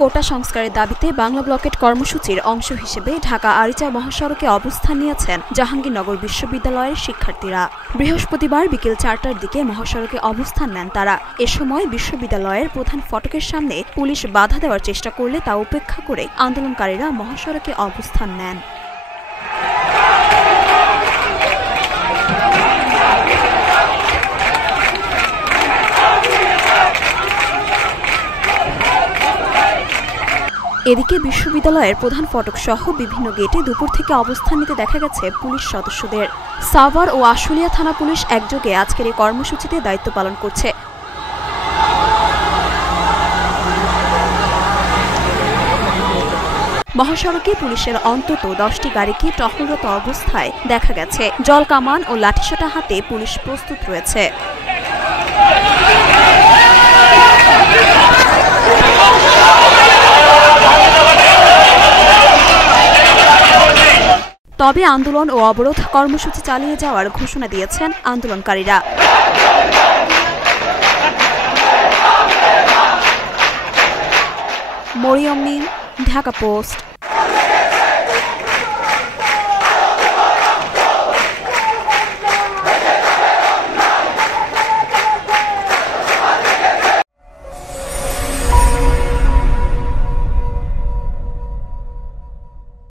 কোটা সংস্কারের দাবিতে বাংলা ব্লকেট কর্মসূচির অংশ হিসেবে ঢাকা আরিচা মহাসড়কে অবস্থান নিয়েছেন জাহাঙ্গীরনগর বিশ্ববিদ্যালয়ের শিক্ষার্থীরা। বৃহস্পতিবার বিকেল ৪টার দিকে মহাসড়কে অবস্থান নেন তারা। এ সময় বিশ্ববিদ্যালয়ের প্রধান ফটকের সামনে পুলিশ বাধা দেওয়ার চেষ্টা করলে তা উপেক্ষা করে আন্দোলনকারীরা মহাসড়কে অবস্থান নেন। এদিকে বিশ্ববিদ্যালয়ের প্রধান ফটক সহ বিভিন্ন গেটে দুপুর থেকে অবস্থান নিতে দেখা গেছে পুলিশ সদস্যদের। সাভার ও আশুলিয়া থানা পুলিশ একযোগে আজকের এই কর্মসূচিতে দায়িত্ব পালন করছে। মহাসড়কে পুলিশের অন্তত 10টি গাড়িকে টহলরত অবস্থায় দেখা গেছে। জল কামান ও লাঠিসোঁটা হাতে পুলিশ প্রস্তুত রয়েছে। তবে আন্দোলন ও অবরোধ কর্মসূচি চালিয়ে যাওয়ার ঘোষণা দিয়েছেন আন্দোলনকারীরা। মরিয়ম মিম, ঢাকা পোস্ট।